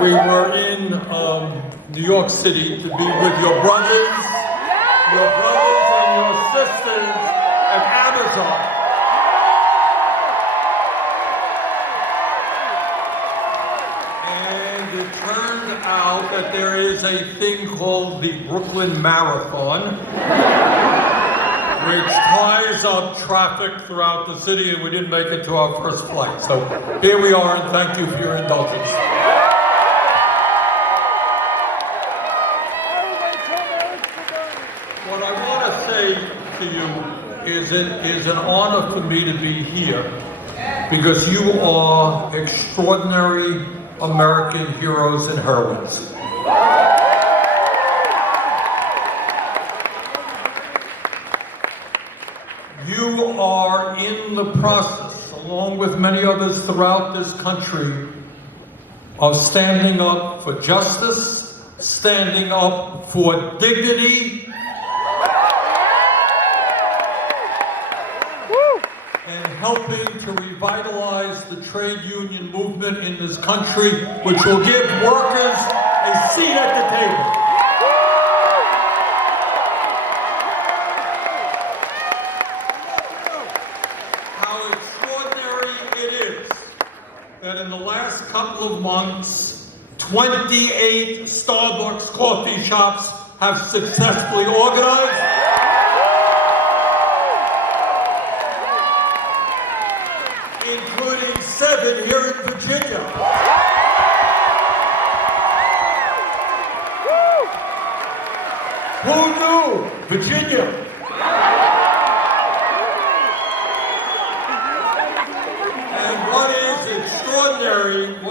We were in New York City to be with your brothers and your sisters at Amazon. And it turned out that there is a thing called the Brooklyn Marathon, which ties up traffic throughout the city, and we didn't make it to our first flight. So here we are, and thank you for your indulgence. What I want to say to you is it is an honor for me to be here because you are extraordinary American heroes and heroines. You are in the process, along with many others throughout this country, of standing up for justice, standing up for dignity, and helping to revitalize the trade union movement in this country, which will give workers a seat at the table. How extraordinary it is that in the last couple of months, 28 Starbucks coffee shops have successfully organized. Including 7 here in Virginia. Who knew? Virginia. And what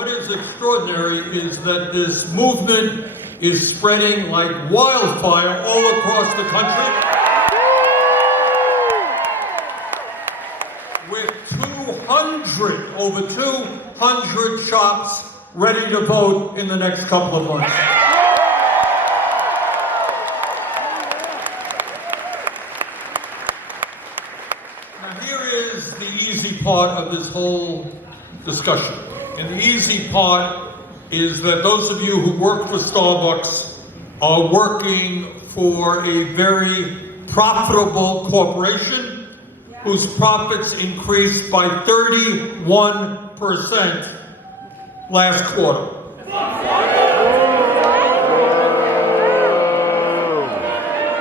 is extraordinary is that this movement is spreading like wildfire all across the country. With over 200 shops ready to vote in the next couple of months. Now here is the easy part of this whole discussion. And the easy part is that those of you who work for Starbucks are working for a very profitable corporation whose profits increased by 31% last quarter.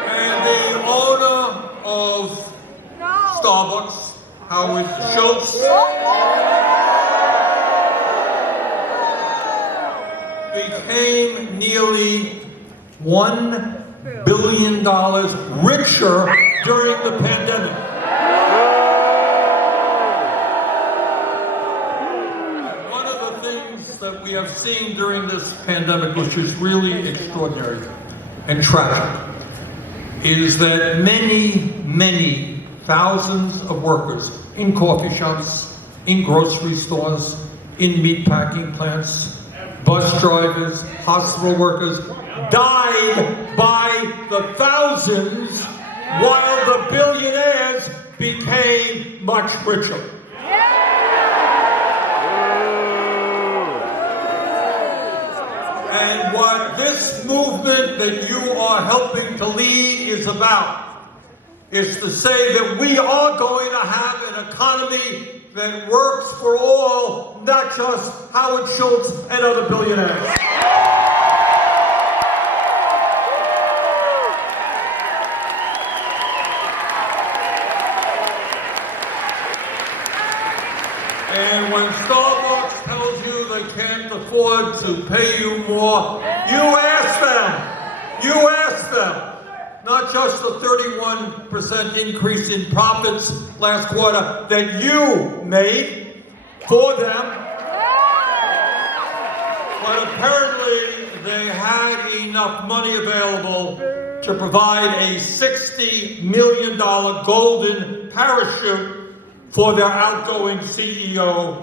And the owner of Starbucks, Howard Schultz, became nearly $1 billion richer during the pandemic. That we have seen during this pandemic, which is really extraordinary and tragic, is that many thousands of workers in coffee shops, in grocery stores, in meatpacking plants, bus drivers, hospital workers, died by the thousands while the billionaires became much richer. And what this movement that you are helping to lead is about is to say that we are going to have an economy that works for all, not just Howard Schultz and other billionaires. And when Starbucks tells you they can't afford to pay you more, you ask them, not just the 31% increase in profits last quarter that you made for them, but apparently they had enough money available to provide a $60 million golden parachute for their outgoing CEO,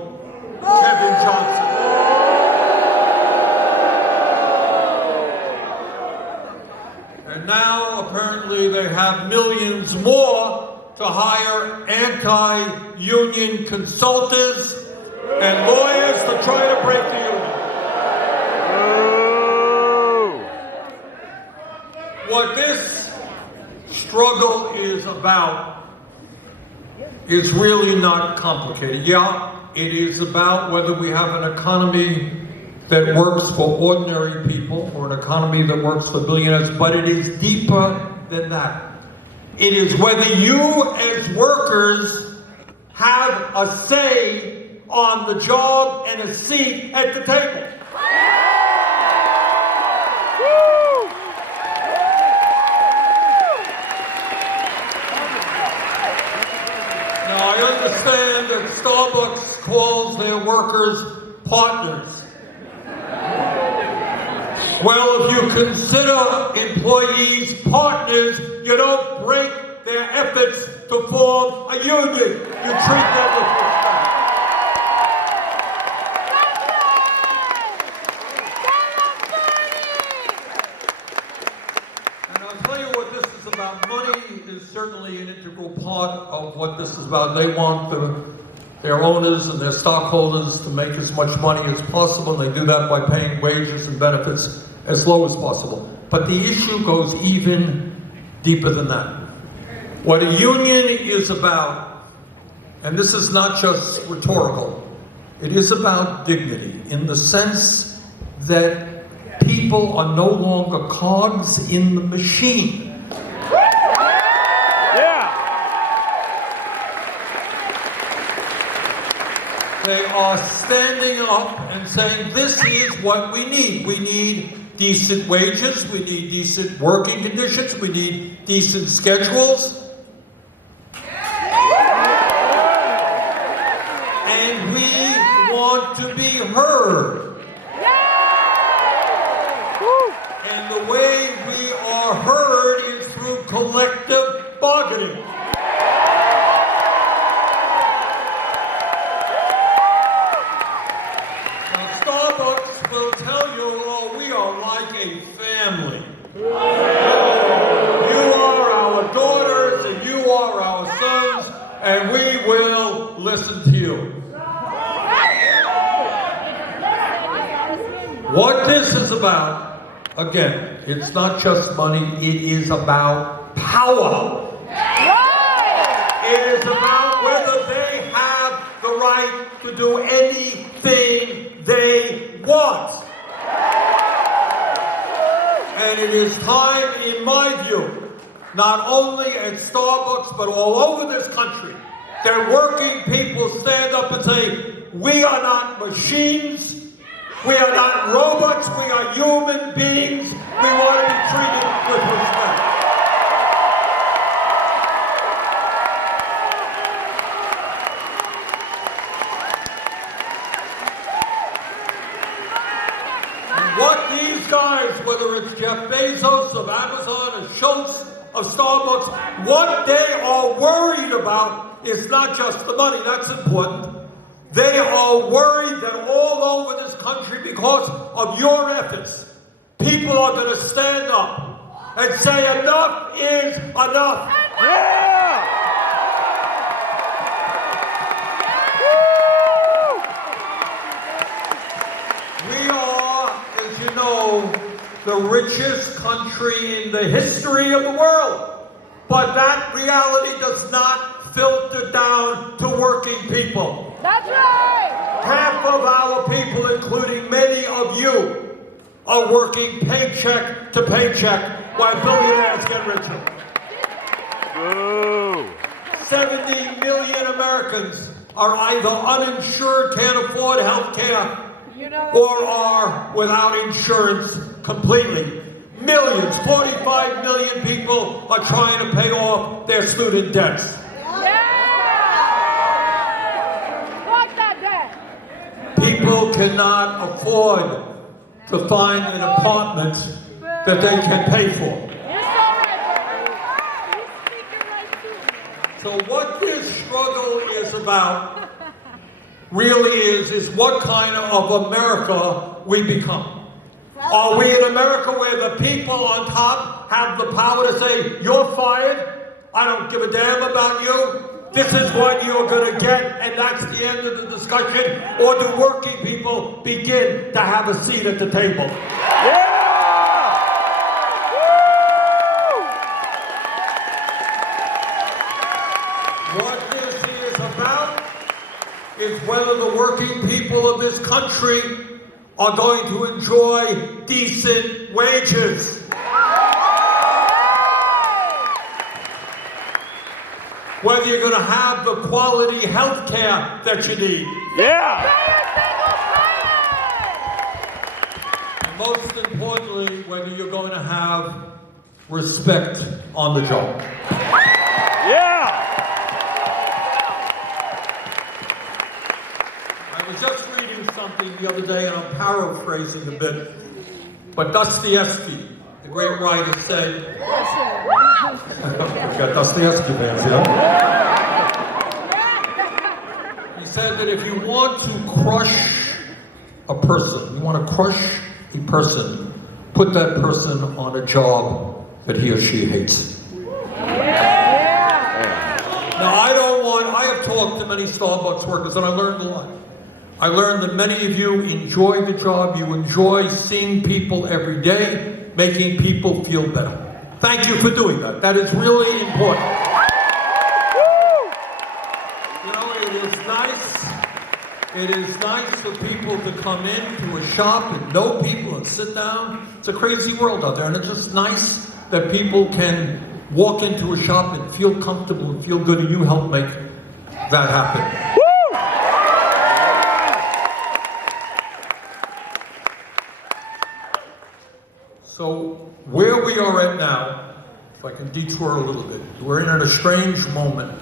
Kevin Johnson. And now, apparently, they have millions more to hire anti-union consultants and lawyers to try to break the union. what this struggle is about is really not complicated. Yeah, it is about whether we have an economy that works for ordinary people or an economy that works for billionaires, but it is deeper than that. It is whether you as workers have a say on the job and a seat at the table. Now, I understand that Starbucks calls their workers partners. Well, if you consider employees partners, you don't break their efforts to form a union. You treat them with respect. And I'll tell you what this is about. Money is certainly an integral part of what this is about. They want their owners and their stockholders to make as much money as possible. They do that by paying wages and benefits as low as possible. But the issue goes even deeper than that. What a union is about, and this is not just rhetorical, it is about dignity in the sense that people are no longer cogs in the machine. They are standing up and saying, this is what we need. We need decent wages, we need decent working conditions, we need decent schedules. And we want to be heard. And the way we are heard is through collective bargaining. Starbucks will tell you, oh, we are like a family. You are our daughters and you are our sons, and we will listen to you. What this is about, again, it's not just money, it is about power. It is about whether they have the right to do anything they want. And it is time, in my view, not only at Starbucks, but all over this country, that working people stand up and say, we are not machines, we are not robots, we are human beings, we want to be treated with respect. What these guys, whether it's Jeff Bezos of Amazon or Schultz of Starbucks, what they are worried about is not just the money, that's important. They are worried that all over this country, because of your efforts, people are going to stand up and say enough is enough. Yeah! We are, as you know, the richest country in the history of the world. But that reality does not filter down to working people. That's right! Half of our people, including many of you, are working paycheck to paycheck while billionaires get richer. Boo! 70 million Americans are either uninsured, can't afford health care, or are without insurance completely. Millions, 45 million people are trying to pay off their student debts. People cannot afford to find an apartment that they can pay for. So what this struggle is about really is what kind of America we become. Are we an America where the people on top have the power to say, you're fired, I don't give a damn about you, this is what you're going to get, and that's the end of the discussion? Or do working people begin to have a seat at the table? Yeah! whether the working people of this country are going to enjoy decent wages. Whether you're going to have the quality health care that you need. Yeah! And most importantly, whether you're going to have respect on the job. Yeah! I was just reading something the other day, and I'm paraphrasing a bit, but Dostoevsky, the great writer, said, we got Dostoevsky fans here. He said that if you want to crush a person, put that person on a job that he or she hates. Now, I have talked to many Starbucks workers, and I learned a lot. I learned that many of you enjoy the job. You enjoy seeing people every day, making people feel better. Thank you for doing that. That is really important. You know, it is nice for people to come into a shop and know people and sit down. It's a crazy world out there, and it's just nice that people can walk into a shop and feel comfortable and feel good, and you help make that happen. So where we are at now, if I can detour a little bit, we're in a strange moment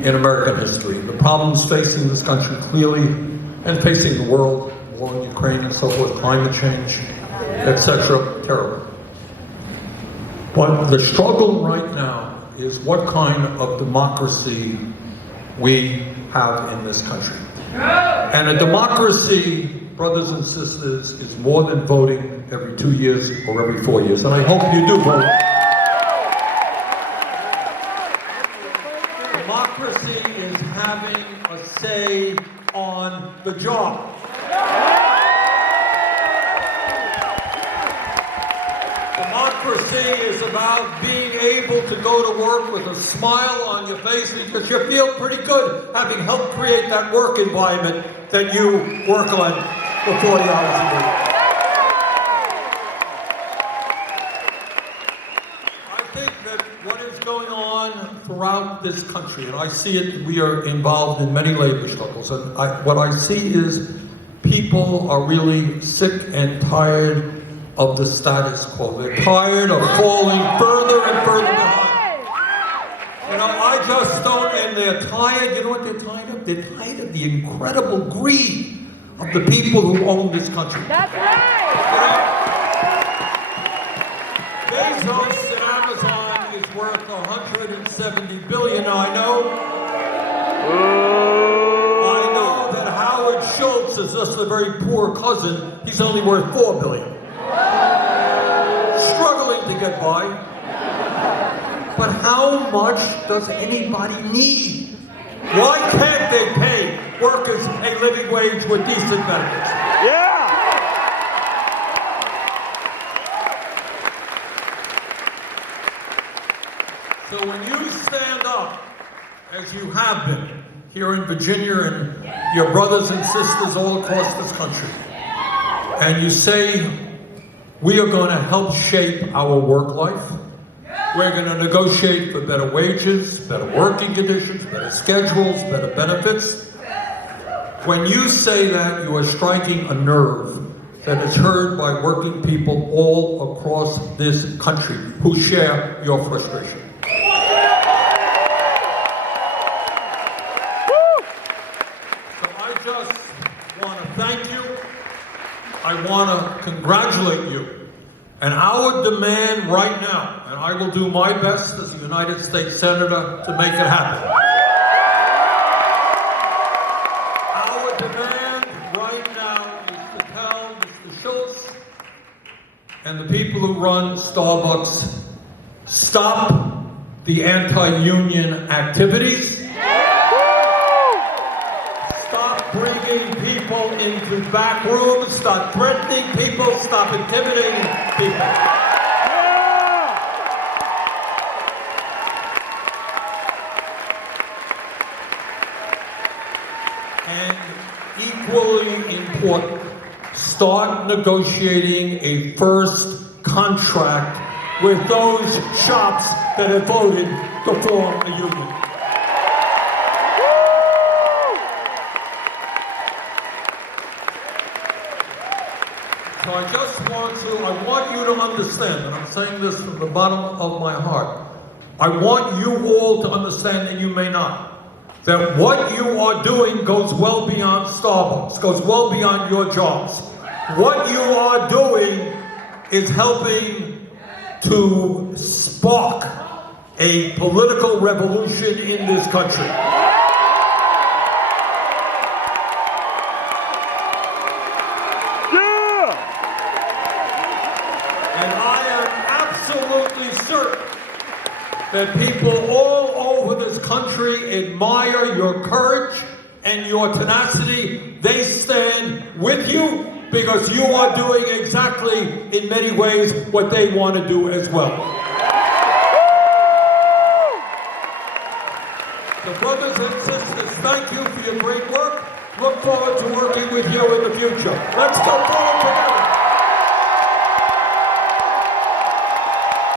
in American history. The problems facing this country clearly, and facing the world, war in Ukraine and so forth, climate change, etc., terrible. But the struggle right now is what kind of democracy we have in this country. And a democracy, brothers and sisters, is more than voting every 2 years or every 4 years. And I hope you do vote. Democracy is having a say on the job. Democracy is about being able to go to work with a smile on your face because you feel pretty good having helped create that work environment that you work on for 40 hours a week. I think that what is going on throughout this country, and I see it, we are involved in many labor struggles, and what I see is people are really sick and tired of the status quo. They're tired of falling further and further behind. You know, I just don't, and they're tired, you know what they're tired of? They're tired of the incredible greed of the people who own this country. That's right! Bezos at Amazon is worth $170 billion. Now, I know that Howard Schultz is just a very poor cousin. He's only worth $4 billion. Struggling to get by. But how much does anybody need? Why can't they pay workers a living wage with decent benefits? Yeah! So when you stand up, as you have been, here in Virginia and your brothers and sisters all across this country, and you say, we are going to help shape our work life. We're going to negotiate for better wages, better working conditions, better schedules, better benefits. When you say that, you are striking a nerve that is heard by working people all across this country who share your frustration. So I just want to thank you. I want to congratulate you. And our demand right now, and I will do my best as a United States Senator to make it happen. Our demand right now is to tell Mr. Schultz and the people who run Starbucks, stop the anti-union activities. Bringing people into back rooms, stop threatening people, stop intimidating people. And important. Start negotiating a first contract with those shops that have voted to form a union. So I want you to understand, and I'm saying this from the bottom of my heart, I want you all to understand, and you may not, that what you are doing goes well beyond Starbucks, goes well beyond your jobs. What you are doing is helping to spark a political revolution in this country. And I am absolutely certain that people all over this country admire your courage and your tenacity. They stand with you because you are doing exactly, in many ways, what they want to do as well. So brothers and sisters, thank you for your great work. Look forward to working with you in the future. Let's go forward together.